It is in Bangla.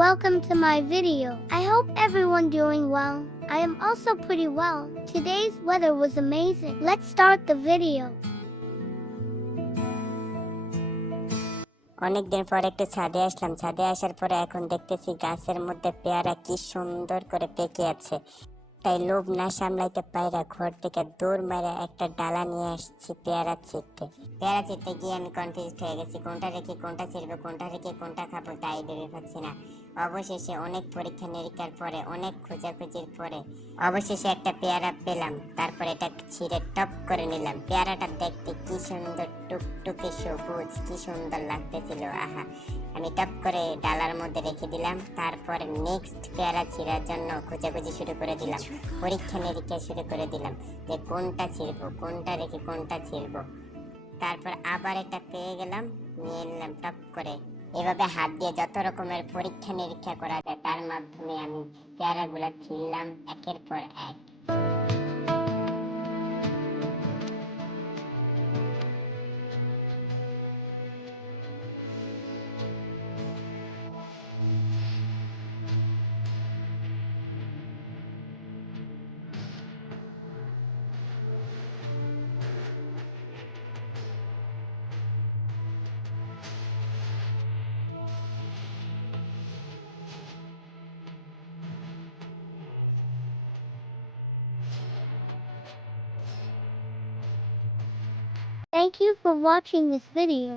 welcome to my video. I hope everyone doing well. I am also pretty well. Today's weather was amazing. Let's start the video. অনেকদিন পর একটু ছাদে আসলাম। ছাদে আসার পরে এখন দেখতেছি গাছের মধ্যে পেয়ারা কি সুন্দর করে পেকে আছে। তাই লোভ না সামলাইতে পাইরা ঘর থেকে দৌড় মারা একটা ডালা নিয়ে আসছি পেয়ারা ছিঁড়তে। পেয়ারা ছিঁড়তে গিয়ে আমি কনফিউজড হয়ে গেছি, কোনটা রেখে কোনটা ছিঁড়বো, কোনটা রেখে কোনটা খাবো তাই ভেবে পাচ্ছি না। অবশেষে অনেক পরীক্ষা নিরীক্ষার পরে, অনেক খোঁজাখুঁজির পরে অবশেষে একটা পেয়ারা পেলাম। তারপর এটা ছিঁড়ে টপ করে নিলাম। পেয়ারাটা দেখতে কি সুন্দর, টুকটুকে সবুজ, কি সুন্দর লাগতেছিল। আহা, আমি টপ করে ডালার মধ্যে রেখে দিলাম। তারপরে নেক্সট পেয়ারা ছিঁড়ার জন্য খোঁজাখুঁজি শুরু করে দিলাম, পরীক্ষা নিরীক্ষা শুরু করে দিলাম যে কোনটা ছিঁড়বো, কোনটা রেখে কোনটা ছিঁড়বো। তারপর আবার একটা পেয়ে গেলাম, নিয়ে নিলাম টপ করে। এভাবে হাত দিয়ে যত রকমের পরীক্ষা নিরীক্ষা করা যায় তার মাধ্যমে আমি পেয়ারাগুলা ছিঁড়লাম একের পর এক। Thank you for watching this video.